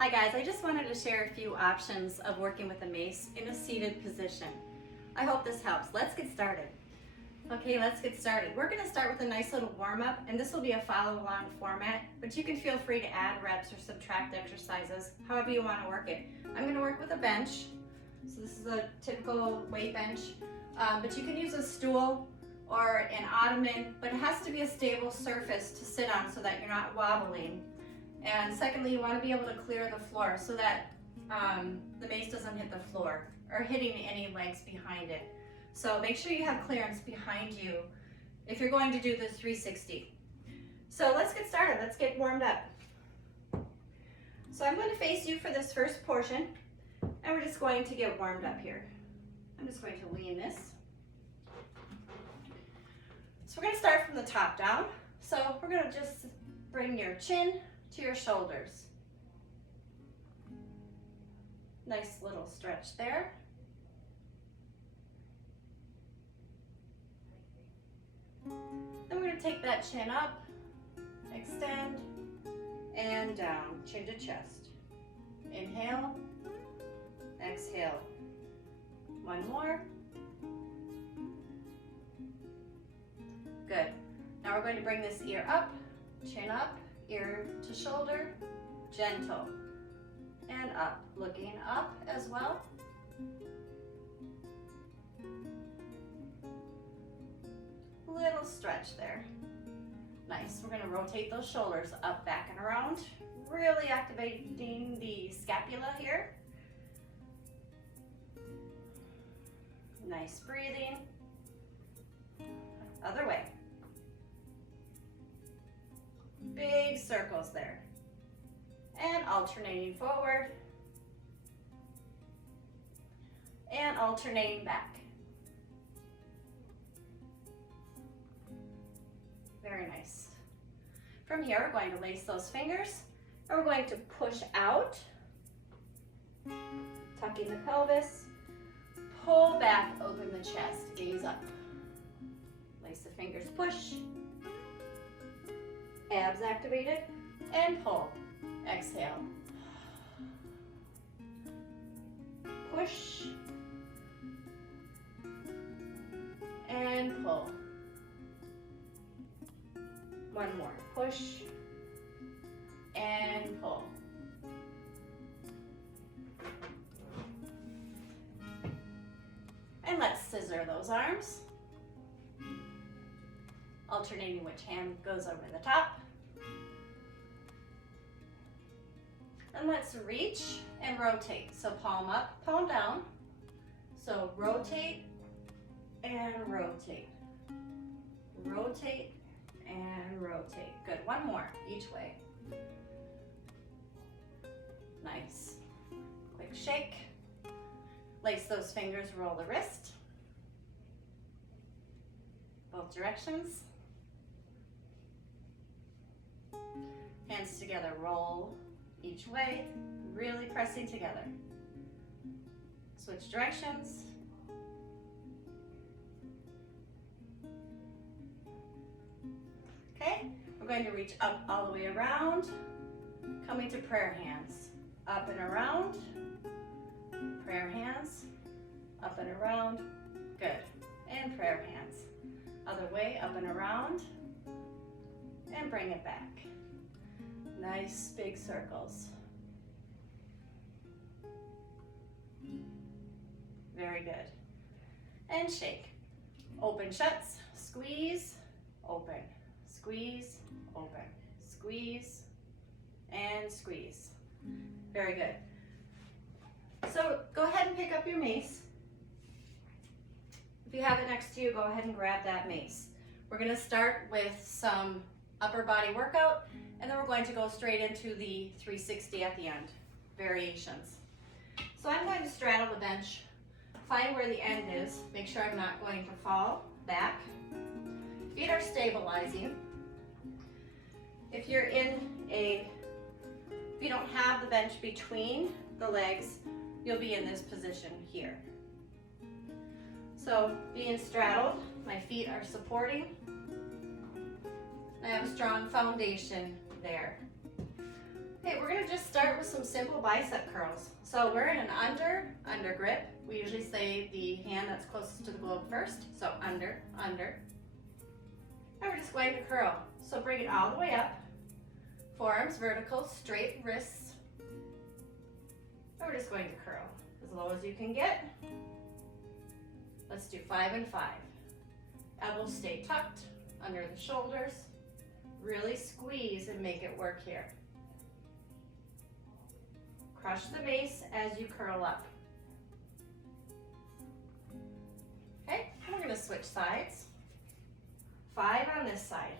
Hi guys, I just wanted to share a few options of working with a mace in a seated position. I hope this helps. Let's get started. Okay, let's get started. We're going to start with a nice little warm-up, and this will be a follow-along format, but you can feel free to add reps or subtract exercises, however you want to work it. I'm going to work with a bench, so this is a typical weight bench, but you can use a stool or an ottoman, but it has to be a stable surface to sit on so that you're not wobbling. And secondly, you want to be able to clear the floor so that the mace doesn't hit the floor or hitting any legs behind it. So make sure you have clearance behind you if you're going to do the 360. So let's get started. Let's get warmed up. So I'm going to face you for this first portion, and we're just going to get warmed up here. I'm just going to lean this. So we're going to start from the top down. So we're going to just bring your chin to your shoulders. Nice little stretch there. Then we're going to take that chin up, extend, and down, chin to chest. Inhale, exhale. One more. Good. Now we're going to bring this ear up, chin up, ear to shoulder, gentle, and up, looking up as well. Little stretch there. Nice. We're going to rotate those shoulders up, back, and around, really activating the scapula here. Nice breathing. Other way. Big circles there. And alternating forward. And alternating back. Very nice. From here, we're going to lace those fingers, and we're going to push out, tucking the pelvis, pull back, open the chest, gaze up. Lace the fingers, push, abs activated, and pull. Exhale. Push, and pull. One more, push and pull. And let's scissor those arms. Alternating which hand goes over the top. And let's reach and rotate. So palm up, palm down. So rotate and rotate. Rotate and rotate. Good. One more each way. Nice. Quick shake. Lace those fingers, roll the wrist. Both directions. Hands together, roll each way, really pressing together. Switch directions. Okay, we're going to reach up all the way around, coming to prayer hands. Up and around, prayer hands, up and around, good. And prayer hands. Other way, up and around, and bring it back. Nice big circles. Very good. And shake. Open, shuts, squeeze, open. Squeeze, open, squeeze, and squeeze. Very good. So go ahead and pick up your mace. If you have it next to you, go ahead and grab that mace. We're going to start with some upper body workout, and then we're going to go straight into the 360 at the end, variations. So I'm going to straddle the bench, find where the end is, make sure I'm not going to fall back. Feet are stabilizing. If you don't have the bench between the legs, you'll be in this position here. So being straddled, my feet are supporting. I have a strong foundation there. Okay, we're going to just start with some some simple bicep curls. So we're in an under grip. We usually say the hand that's closest to the globe first. So under. And we're just going to curl. So bring it all the way up. Forearms vertical, straight wrists. And we're just going to curl as low as you can get. Let's do 5 and 5. Elbows stay tucked under the shoulders. Really squeeze and make it work here. Crush the mace as you curl up. Okay, and we're going to switch sides. 5 on this side.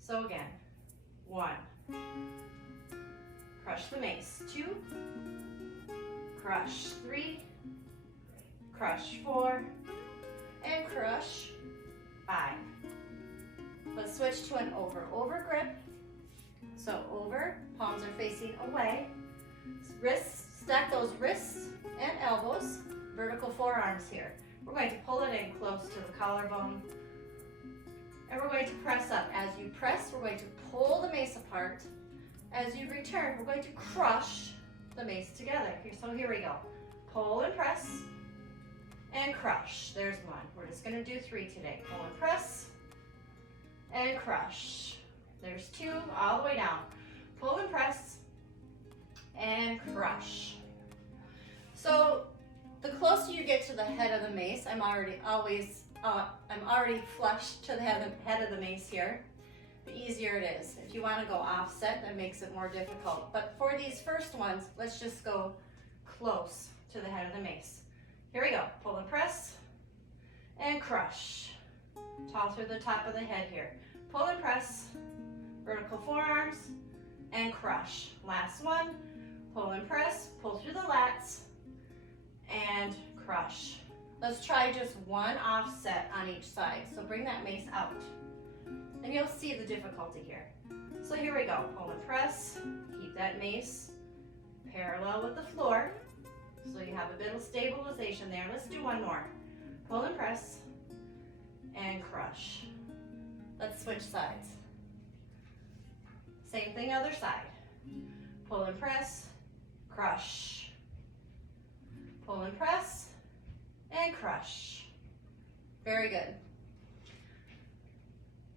So again, 1. Crush the mace. 2. Crush. 3. Crush. 4. And crush. 5. Let's switch to an over grip. So over, palms are facing away. Wrists, stack those wrists and elbows. Vertical forearms here. We're going to pull it in close to the collarbone. And we're going to press up. As you press, we're going to pull the mace apart. As you return, we're going to crush the mace together. So here we go. Pull and press and crush. There's 1. We're just going to do 3 today. Pull and press and crush. There's 2, all the way down. Pull and press and crush. So the closer you get to the head of the mace, I'm already flush to the head of the mace here, the easier it is. If you want to go offset, that makes it more difficult. But for these first ones, let's just go close to the head of the mace. Here we go. Pull and press and crush. Tall through the top of the head here. Pull and press, vertical forearms, and crush. Last one. Pull and press, pull through the lats, and crush. Let's try just 1 offset on each side. So bring that mace out. And you'll see the difficulty here. So here we go. Pull and press. Keep that mace parallel with the floor. So you have a bit of stabilization there. Let's do 1 more. Pull and press and crush. Let's switch sides. Same thing other side. Pull and press, crush. Pull and press and crush. Very good.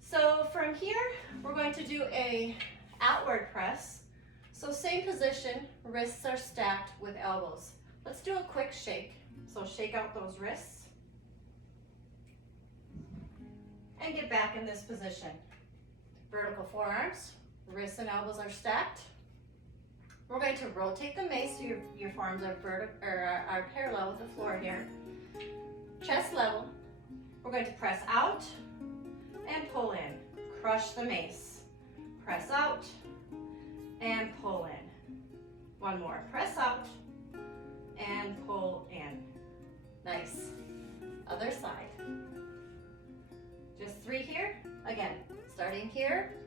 So from here, we're going to do a outward press. So same position, wrists are stacked with elbows. Let's do a quick shake. So shake out those wrists. And get back in this position. Vertical forearms, wrists and elbows are stacked. We're going to rotate the mace so your forearms are parallel with the floor here. Chest level. We're going to press out and pull in. Crush the mace. Press out and pull in. 1 more. Press out and pull in. Nice. Other side. Just 3 here. Again, starting here.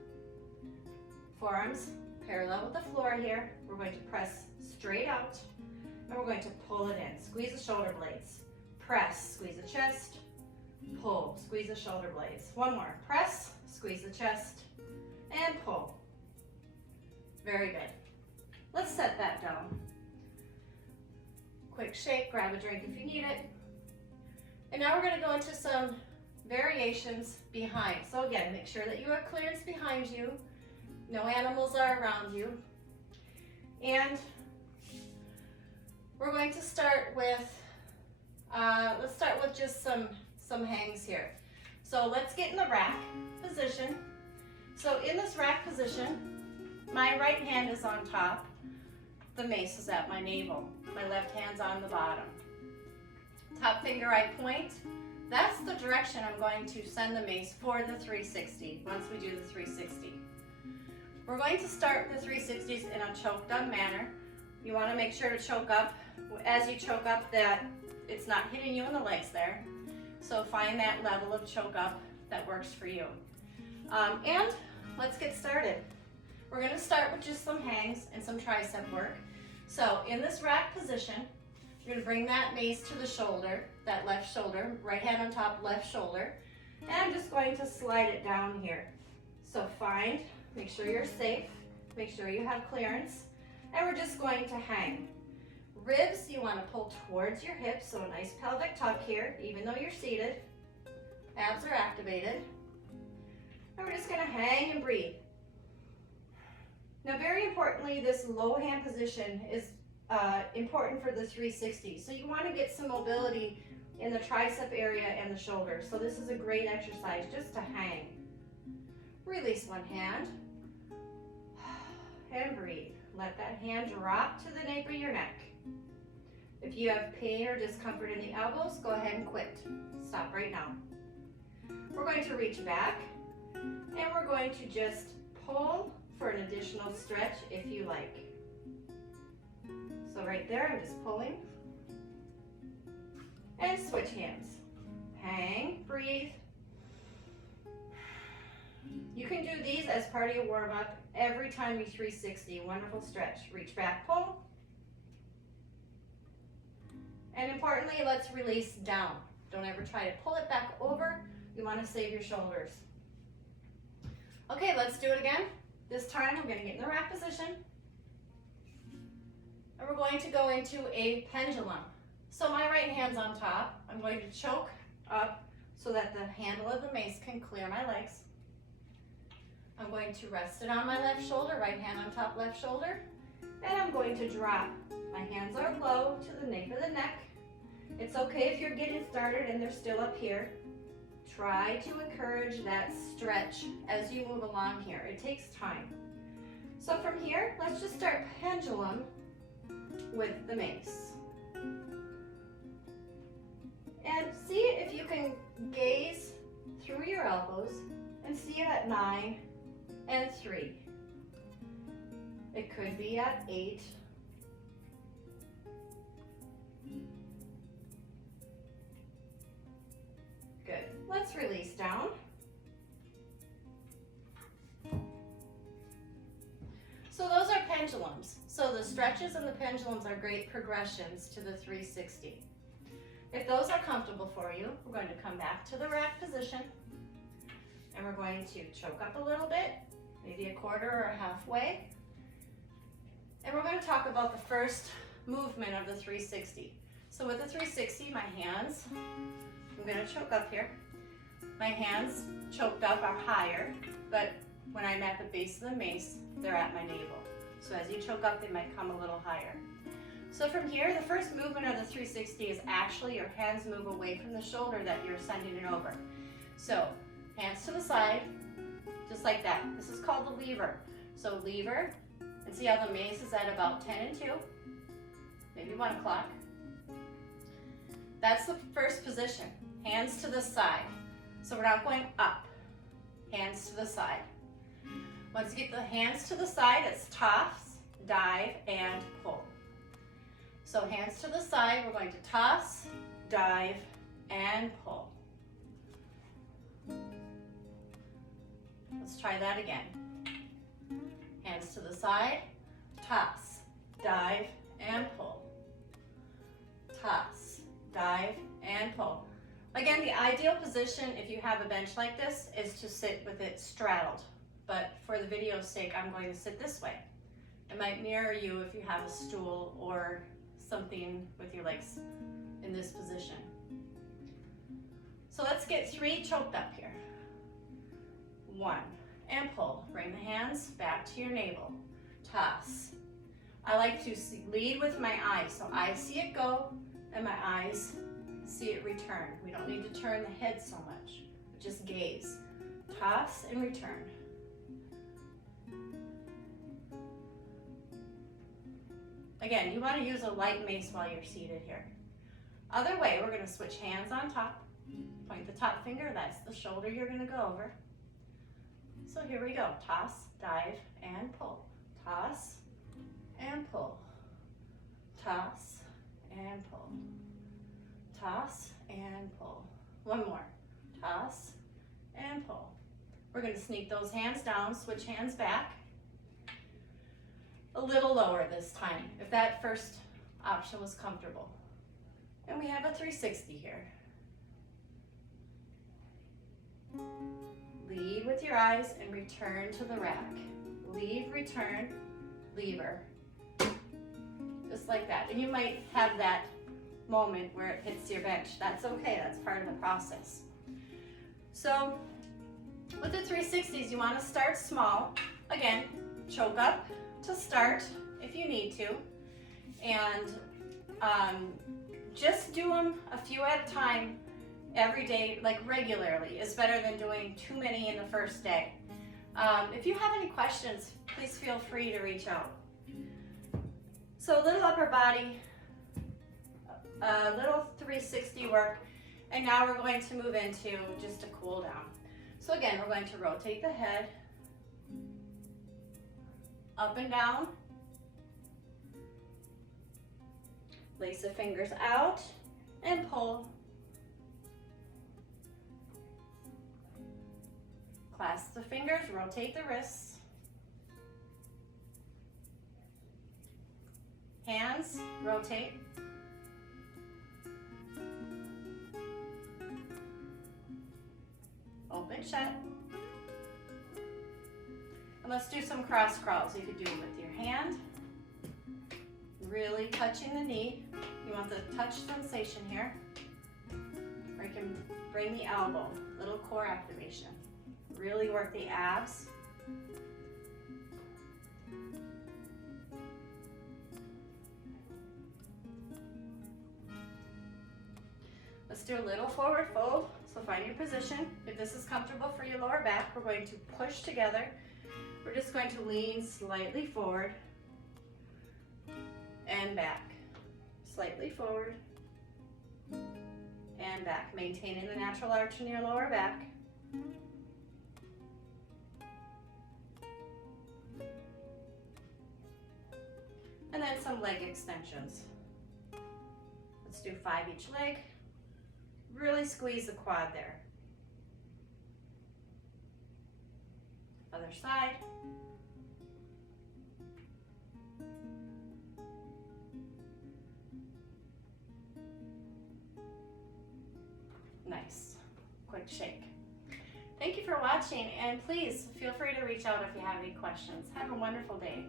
Forearms parallel with the floor here. We're going to press straight out and we're going to pull it in. Squeeze the shoulder blades. Press, squeeze the chest, pull, squeeze the shoulder blades. 1 more. Press, squeeze the chest, and pull. Very good. Let's set that down. Quick shake, grab a drink if you need it. And now we're going to go into some variations behind. So again, make sure that you have clearance behind you. No animals are around you. And we're going to start with, let's start with just some hangs here. So let's get in the rack position. So in this rack position, my right hand is on top. The mace is at my navel. My left hand's on the bottom. Top finger I point. That's the direction I'm going to send the mace for the 360 once we do the 360. We're going to start the 360s in a choked up manner. You want to make sure to choke up. As you choke up, that it's not hitting you in the legs there. So find that level of choke up that works for you. And let's get started. We're going to start with just some hangs and some tricep work. So in this rack position, you're going to bring that mace to the shoulder, that left shoulder, right hand on top, left shoulder. And I'm just going to slide it down here. So make sure you're safe, make sure you have clearance, And we're just going to hang. Ribs, you want to pull towards your hips, so a nice pelvic tuck here, even though you're seated. Abs are activated. And we're just going to hang and breathe. Now, very importantly, this low hand position is important for the 360. So you want to get some mobility in the tricep area and the shoulders. So this is a great exercise just to hang. Release one hand and breathe. Let that hand drop to the nape of your neck. If you have pain or discomfort in the elbows, go ahead and quit. Stop right now. We're going to reach back and we're going to just pull for an additional stretch if you like. So right there, I'm just pulling. And switch hands. Hang, breathe. You can do these as part of your warm-up every time you 360. Wonderful stretch. Reach back, pull. And importantly, let's release down. Don't ever try to pull it back over. You want to save your shoulders. Okay, let's do it again. This time we're going to get in the rack position. And we're going to go into a pendulum. So my right hand's on top. I'm going to choke up so that the handle of the mace can clear my legs. I'm going to rest it on my left shoulder, right hand on top, left shoulder. And I'm going to drop. My hands are low to the nape of the neck. It's okay if you're getting started and they're still up here. Try to encourage that stretch as you move along here. It takes time. So from here, let's just start pendulum with the mace. And see if you can gaze through your elbows and see it at 9 and 3. It could be at 8. Good. Let's release down. So those are pendulums. So the stretches and the pendulums are great progressions to the 360. If those are comfortable for you, we're going to come back to the rack position and we're going to choke up a little bit, maybe a quarter or halfway. And we're going to talk about the first movement of the 360. So with the 360, my hands, I'm going to choke up here. My hands choked up are higher, but when I'm at the base of the mace, they're at my navel. So as you choke up, they might come a little higher. So from here, the first movement of the 360 is actually your hands move away from the shoulder that you're sending it over. So hands to the side, just like that. This is called the lever. So lever, and see how the mace is at about 10 and 2, maybe 1 o'clock. That's the first position, hands to the side. So we're not going up, hands to the side. Once you get the hands to the side, it's toss, dive, and pull. So hands to the side, we're going to toss, dive, and pull. Let's try that again. Hands to the side, toss, dive, and pull. Toss, dive, and pull. Again, the ideal position, if you have a bench like this, is to sit with it straddled. But for the video's sake, I'm going to sit this way. It might mirror you if you have a stool or something with your legs in this position. So let's get 3 choked up here. 1, and pull. Bring the hands back to your navel. Toss. I like to lead with my eyes, so I see it go and my eyes see it return. We don't need to turn the head so much, just gaze. Toss and return. Again, you want to use a light mace while you're seated here. Other way, we're going to switch hands on top. Point the top finger, that's the shoulder you're going to go over. So here we go. Toss, dive, and pull. Toss, and pull. Toss, and pull. Toss, and pull. One more. Toss, and pull. We're going to sneak those hands down, switch hands back. A little lower this time, if that first option was comfortable. And we have a 360 here. Lead with your eyes and return to the rack. Leave, return, lever. just like that. And you might have that moment where it hits your bench. That's okay, that's part of the process. So with the 360s, you want to start small. Again, choke up to start if you need to. And just do them a few at a time every day, like regularly, is better than doing too many in the first day. If you have any questions, please feel free to reach out. So a little upper body, a little 360 work, and now we're going to move into just a cool down. So again, we're going to rotate the head, up and down, lace the fingers out, and pull. Clasp the fingers, rotate the wrists. Hands, rotate. Open, shut. And let's do some cross crawls. You could do it with your hand, really touching the knee. You want the touch sensation here. Or you can bring the elbow, little core activation. Really work the abs. Let's do a little forward fold. So find your position. If this is comfortable for your lower back, we're going to push together. We're just going to lean slightly forward and back. Slightly forward and back. Maintaining the natural arch in your lower back. And then some leg extensions. Let's do 5 each leg. Really squeeze the quad there. Other side. Nice. Quick shake. Thank you for watching, and please feel free to reach out if you have any questions. Have a wonderful day.